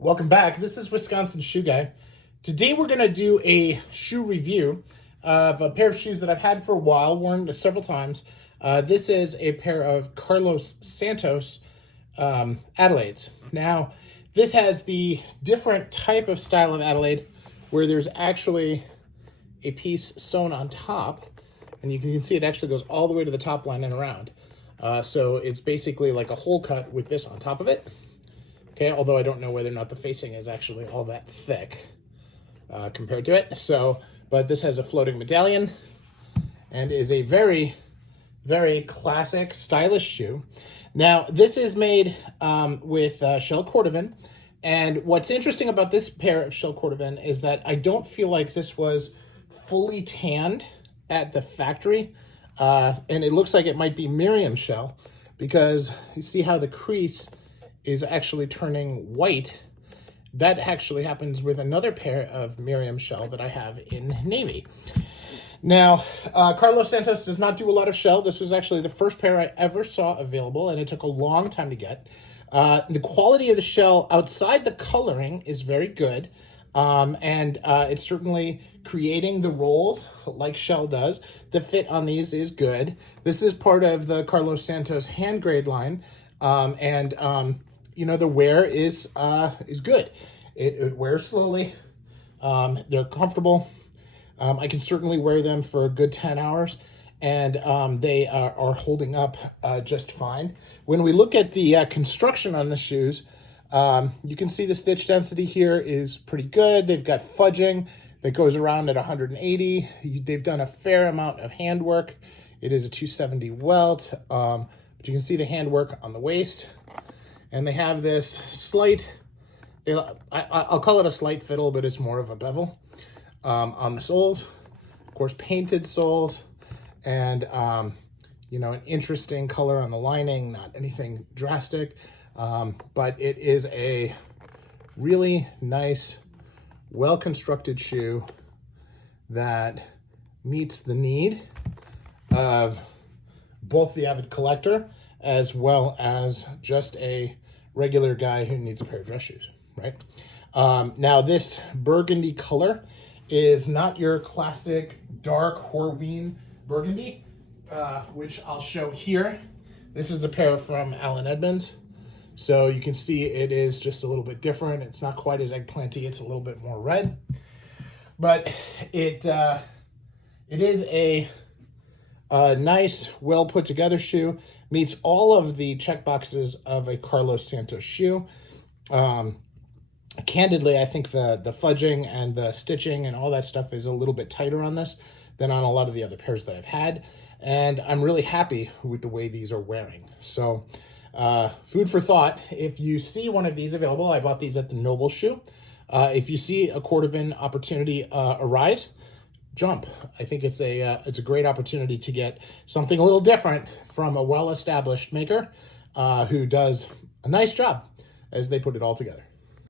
Welcome back. This is Wisconsin Shoe Guy. Today we're going to do a shoe review of a pair of shoes that I've had for a while, worn several times. This is a pair of Carlos Santos Adelaides. Now, this has the different type of style of Adelaide where there's actually a piece sewn on top, and you can see it actually goes all the way to the top line and around. So it's basically like a hole cut with this on top of it. Okay, although I don't know whether or not the facing is actually all that thick compared to it. So, but this has a floating medallion and is a very, very classic, stylish shoe. Now, this is made with shell Cordovan. And what's interesting about this pair of shell Cordovan is that I don't feel like this was fully tanned at the factory. And it looks like it might be Miriam shell because you see how the crease is actually turning white. That actually happens with another pair of Miriam shell that I have in navy. Now, Carlos Santos does not do a lot of shell. This was actually the first pair I ever saw available, and it took a long time to get. The quality of the shell outside the coloring is very good, and it's certainly creating the rolls like shell does. The fit on these is good. This is part of the Carlos Santos Handgrade line, you know, the wear is good. It wears slowly. They're comfortable. I can certainly wear them for a good 10 hours, and they are holding up just fine. When we look at the construction on the shoes, you can see the stitch density here is pretty good. They've got fudging that goes around at 180. They've done a fair amount of handwork. It is a 270 welt, but you can see the handwork on the waist. And they have this slight, I'll call it a slight fiddle, but it's more of a bevel on the soles. Of course, painted soles, and you know, an interesting color on the lining, not anything drastic, but it is a really nice, well-constructed shoe that meets the need of both the avid collector as well as just a regular guy who needs a pair of dress shoes, right? Now, this burgundy color is not your classic dark Horween burgundy, which I'll show here. This is a pair from Allen Edmonds. So you can see it is just a little bit different. It's not quite as eggplanty. It's a little bit more red. But it is a nice, well put together shoe. Meets all of the check boxes of a Carlos Santos shoe. Candidly, I think the fudging and the stitching and all that stuff is a little bit tighter on this than on a lot of the other pairs that I've had. And I'm really happy with the way these are wearing. So food for thought. If you see one of these available, I bought these at the Noble Shoe. If you see a Cordovan opportunity arise, jump. I think it's a great opportunity to get something a little different from a well-established maker who does a nice job as they put it all together.